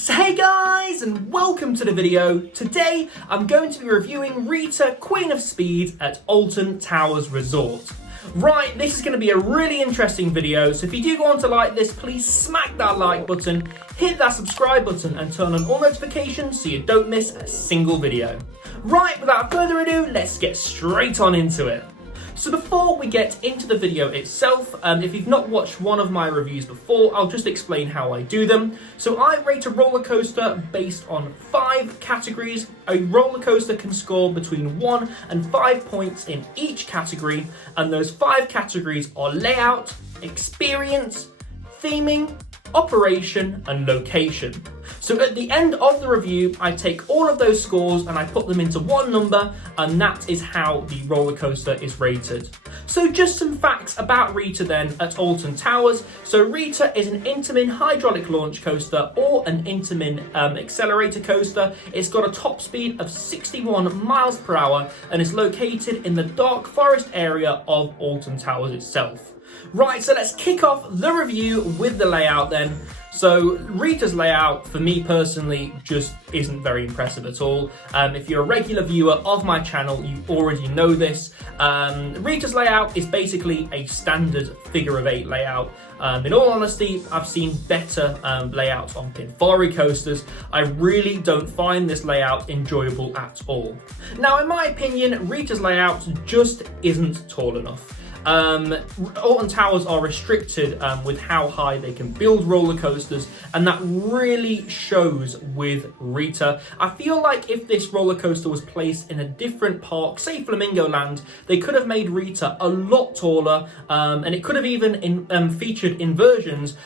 So hey guys, and welcome to the video. Today I'm going to be reviewing Rita, Queen of Speed at Alton Towers Resort. Right, this is going to be a really interesting video, so if you do want to like this, please smack that like button, hit that subscribe button and turn on all notifications so you don't miss a single video. Right, without further ado, let's get straight on into it. So before we get into the video itself, if you've not watched one of my reviews before, I'll just explain how I do them. So I rate a roller coaster based on 5 categories. A roller coaster can score between 1 and 5 points in each category, and those 5 categories are layout, experience, theming, operation and location. So at the end of the review, I take all of those scores and I put them into one number, and that is how the roller coaster is rated. So just some facts about Rita then at Alton Towers. So Rita is an Intamin hydraulic launch coaster or an Intamin accelerator coaster. It's got a top speed of 61 miles per hour and is located in the dark forest area of Alton Towers itself. Right, so let's kick off the review with the layout then. So Rita's layout, for me personally, just isn't very impressive at all. If you're a regular viewer of my channel, you already know this. Rita's layout is basically a standard figure of 8 layout. In all honesty, I've seen better layouts on Pinfari coasters. I really don't find this layout enjoyable at all. Now, in my opinion, Rita's layout just isn't tall enough. Alton Towers are restricted with how high they can build roller coasters, and that really shows with Rita. I feel like if this roller coaster was placed in a different park, say Flamingo Land, they could have made Rita a lot taller, and it could have even featured inversions,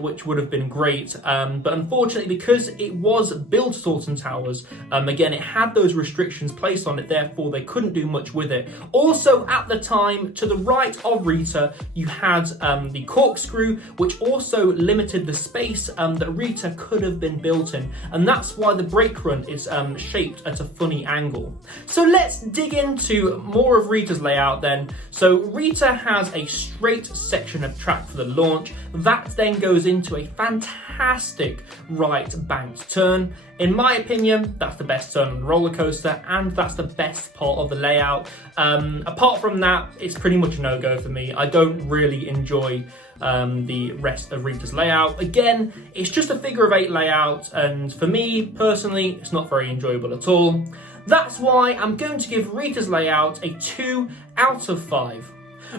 which would have been great. But unfortunately, because it was built at Alton Towers, again, it had those restrictions placed on it, therefore they couldn't do much with it. Also, at the time, to the right of Rita, you had the corkscrew, which also limited the space that Rita could have been built in, and that's why the brake run is shaped at a funny angle. So let's dig into more of Rita's layout then. So Rita has a straight section of track for the launch, that then goes into a fantastic right banked turn. In my opinion, that's the best turn on the roller coaster, and that's the best part of the layout. Apart from that, it's pretty much a no-go for me. I don't really enjoy the rest of Rita's layout. Again, it's just a figure of 8 layout, and for me personally, it's not very enjoyable at all. That's why I'm going to give Rita's layout a 2 out of 5.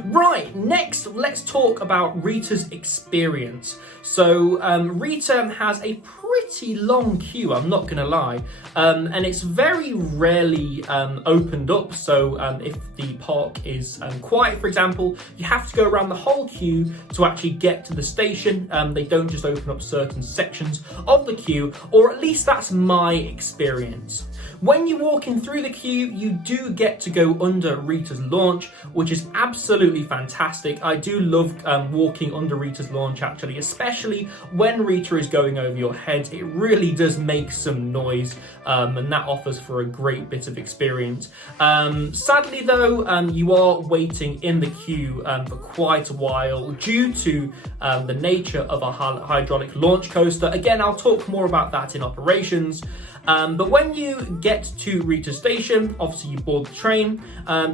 Right, next let's talk about Rita's experience. So Rita has a pretty long queue, I'm not gonna lie, and it's very rarely opened up. So if the park is quiet, for example, you have to go around the whole queue to actually get to the station. They don't just open up certain sections of the queue, or at least that's my experience. When you walk in through the queue, you do get to go under Rita's launch, which is absolutely fantastic. I do love walking under Rita's launch actually, especially when Rita is going over your head. It really does make some noise, and that offers for a great bit of experience. Sadly though, you are waiting in the queue for quite a while due to the nature of a hydraulic launch coaster. Again, I'll talk more about that in operations. But when you get to Rita Station, obviously you board the train,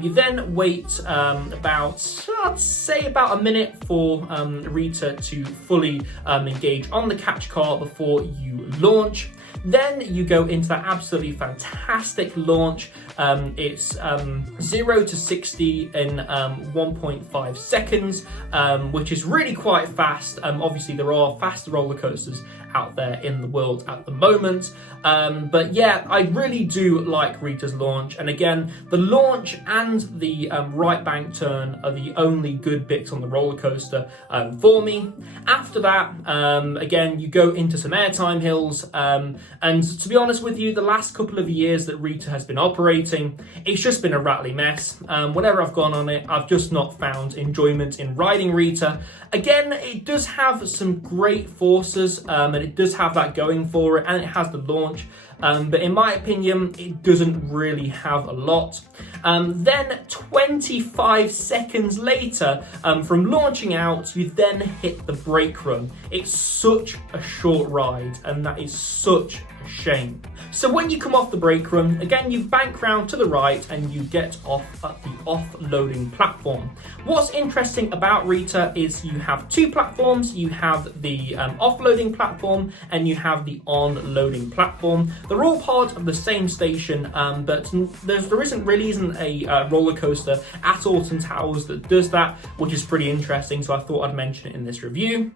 you then wait about, I'd say about a minute for Rita to fully engage on the catch car before you launch. Then you go into that absolutely fantastic launch. It's 0 to 60 in 1.5 seconds, which is really quite fast. Obviously, there are faster roller coasters out there in the world at the moment. But yeah, I really do like Rita's launch. And again, the launch and the right bank turn are the only good bits on the roller coaster for me. After that, again, you go into some airtime hills. And to be honest with you, the last couple of years that Rita has been operating, it's just been a rattly mess. Whenever I've gone on it, I've just not found enjoyment in riding Rita. Again, it does have some great forces, and it does have that going for it, and it has the launch. but in my opinion, it doesn't really have a lot. Then 25 seconds later, from launching out, you then hit the brake run. It's such a short ride, and that is such a shame. So when you come off the brake run, again, you bank round to the right and you get off at the offloading platform. What's interesting about Rita is you have two platforms. You have the offloading platform and you have the onloading platform. They're all part of the same station, but there isn't a roller coaster at Alton Towers that does that, which is pretty interesting, so I thought I'd mention it in this review.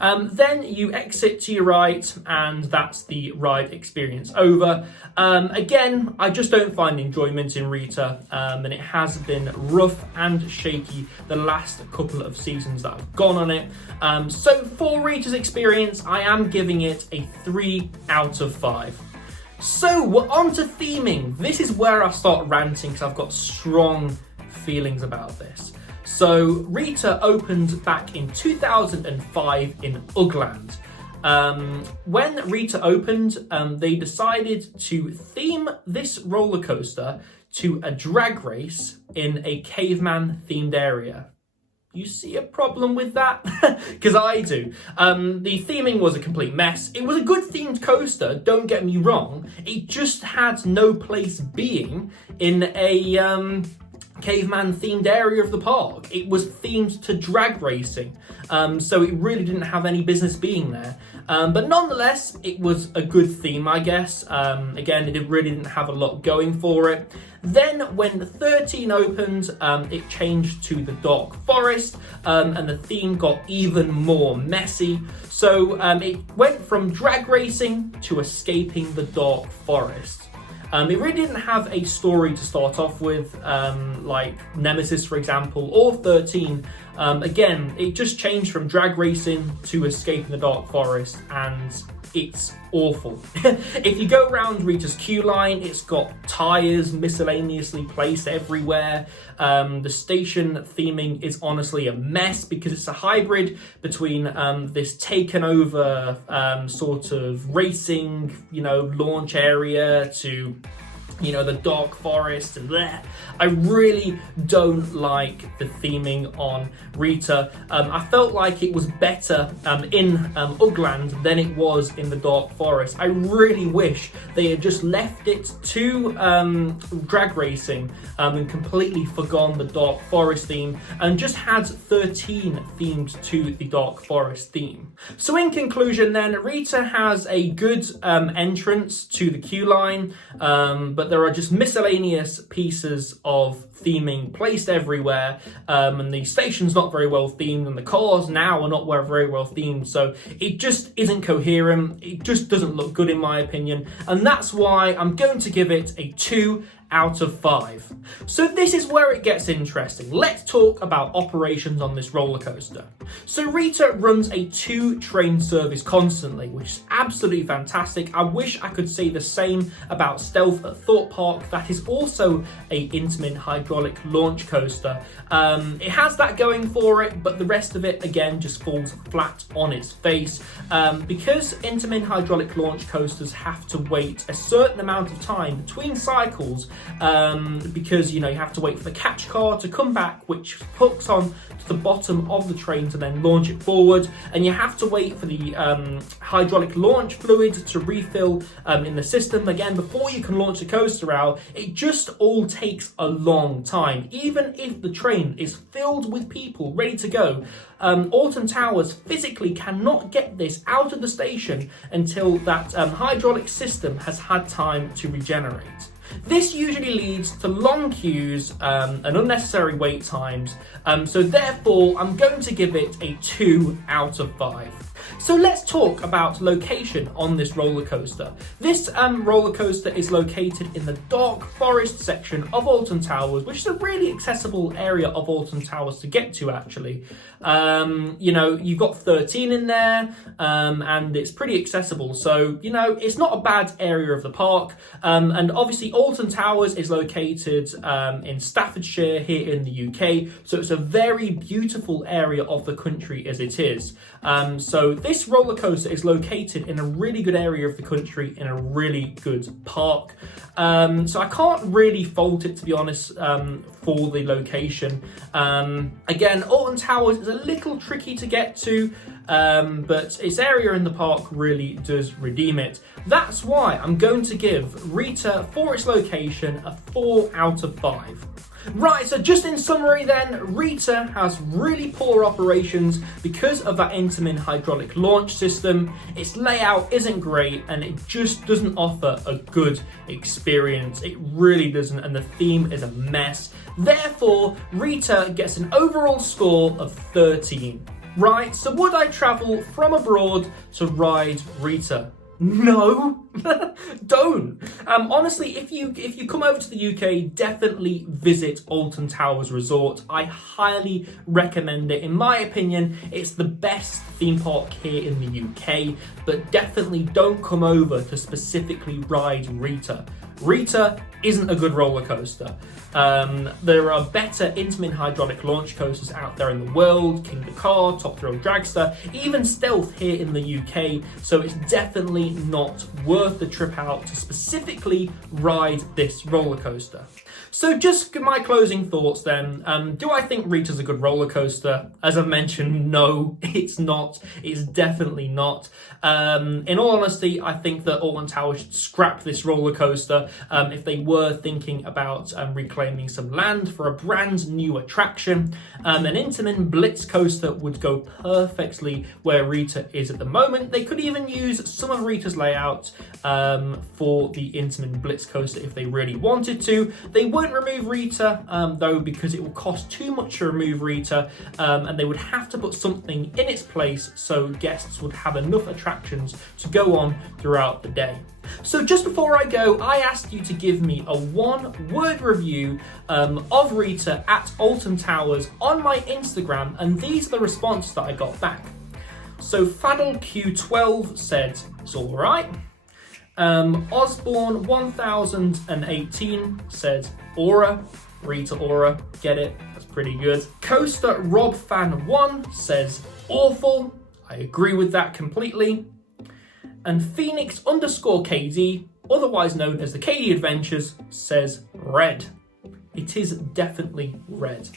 Then you exit to your right, and that's the ride experience over. Again, I just don't find enjoyment in Rita, and it has been rough and shaky the last couple of seasons that I've gone on it. So for Rita's experience, I am giving it a 3 out of 5. So we're on to theming. This is where I start ranting because I've got strong feelings about this. So Rita opened back in 2005 in Ugland. When Rita opened, they decided to theme this roller coaster to a drag race in a caveman themed area. You see a problem with that? Because I do. The theming was a complete mess. It was a good themed coaster, don't get me wrong. It just had no place being in a caveman themed area of the park. It was themed to drag racing, so it really didn't have any business being there. But nonetheless, it was a good theme, I guess. Again, it really didn't have a lot going for it. Then when 13 opened, it changed to the dark forest, and the theme got even more messy. So it went from drag racing to escaping the dark forest. It really didn't have a story to start off with, like Nemesis, for example, or 13. Again, it just changed from drag racing to escaping the dark forest, and it's awful. If you go around Rita's queue line, it's got tyres miscellaneously placed everywhere. The station theming is honestly a mess because it's a hybrid between this taken over sort of racing, launch area to the dark forest and bleh. I really don't like the theming on Rita. I felt like it was better in Ugland than it was in the dark forest. I really wish they had just left it to drag racing and completely forgone the dark forest theme and just had 13 themed to the dark forest theme. So in conclusion then, Rita has a good entrance to the queue line, but there are just miscellaneous pieces of theming placed everywhere, and the station's not very well themed, and the cars now are not very well themed, so it just isn't coherent. It just doesn't look good in my opinion, and that's why I'm going to give it a 2 out of 5. So this is where it gets interesting. Let's talk about operations on this roller coaster. So Rita runs a 2-train service constantly, which is absolutely fantastic. I wish I could say the same about Stealth at Thought Park. That is also a Intamin hydraulic launch coaster. It has that going for it, but the rest of it again just falls flat on its face, because Intamin hydraulic launch coasters have to wait a certain amount of time between cycles, because you have to wait for the catch car to come back, which hooks on to the bottom of the train to then launch it forward, and you have to wait for the hydraulic launch fluid to refill in the system again before you can launch the coaster out. It just all takes a long time. Even if the train is filled with people ready to go, Alton Towers physically cannot get this out of the station until that hydraulic system has had time to regenerate. This usually leads to long queues and unnecessary wait times, so therefore I'm going to give it a 2 out of 5. So let's talk about location on this roller coaster. This roller coaster is located in the dark forest section of Alton Towers, which is a really accessible area of Alton Towers to get to actually. You know, you've got 13 in there, and it's pretty accessible. So, you know, it's not a bad area of the park. And obviously Alton Towers is located in Staffordshire here in the UK. So it's a very beautiful area of the country as it is. So this roller coaster is located in a really good area of the country in a really good park. So I can't really fault it, to be honest, for the location. Again, Alton Towers is a little tricky to get to, but its area in the park really does redeem it. That's why I'm going to give Rita, for its location, a 4 out of 5. Right, so just in summary then, Rita has really poor operations because of that Intamin hydraulic launch system. Its layout isn't great and it just doesn't offer a good experience. It really doesn't, and the theme is a mess. Therefore, Rita gets an overall score of 13. Right, so would I travel from abroad to ride Rita? No, don't. Honestly, if you come over to the UK, definitely visit Alton Towers Resort. I highly recommend it. In my opinion, it's the best theme park here in the UK, but definitely don't come over to specifically ride Rita. Rita isn't a good roller coaster. There are better Intamin hydraulic launch coasters out there in the world, King the Car, Top Thrill Dragster, even Stealth here in the UK, so it's definitely not worth the trip out to specifically ride this roller coaster. So just my closing thoughts then. Do I think Rita's a good roller coaster? As I've mentioned, no, it's not. It's definitely not. In all honesty, I think that Alton Towers should scrap this roller coaster if they were thinking about reclaiming some land for a brand new attraction. An Intamin Blitz coaster would go perfectly where Rita is at the moment. They could even use some of Rita's layout for the Intamin Blitz coaster if they really wanted to. They won't remove Rita though, because it will cost too much to remove Rita, and they would have to put something in its place so guests would have enough attractions to go on throughout the day. So just before I go, I asked you to give me a 1-word review of Rita at Alton Towers on my Instagram, and these are the responses that I got back. So FaddleQ12 said, it's alright. Osborne 1018 said, Aura, Rita Aura, get it, that's pretty good. Coaster Rob Fan 1 says, awful, I agree with that completely. And Phoenix_KD, otherwise known as the KD Adventures, says red. It is definitely red.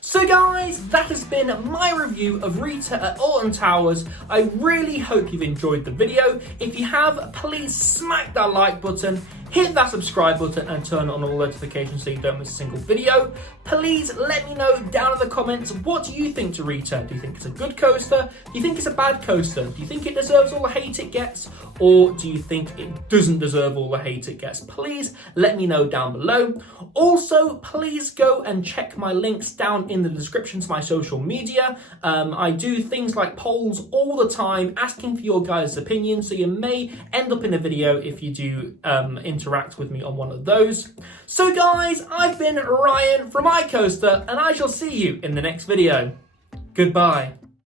So guys, that has been my review of Rita at Alton Towers. I really hope you've enjoyed the video. If you have, please smack that like button, hit that subscribe button and turn on all notifications so you don't miss a single video. Please let me know down in the comments, what do you think to Rita? Do you think it's a good coaster? Do you think it's a bad coaster? Do you think it deserves all the hate it gets? Or do you think it doesn't deserve all the hate it gets? Please let me know down below. Also, please go and check my links down in the description to my social media. I do things like polls all the time, asking for your guys' opinions, so you may end up in a video if you do interact with me on one of those. So guys, I've been Ryan from iCoaster, and I shall see you in the next video. Goodbye.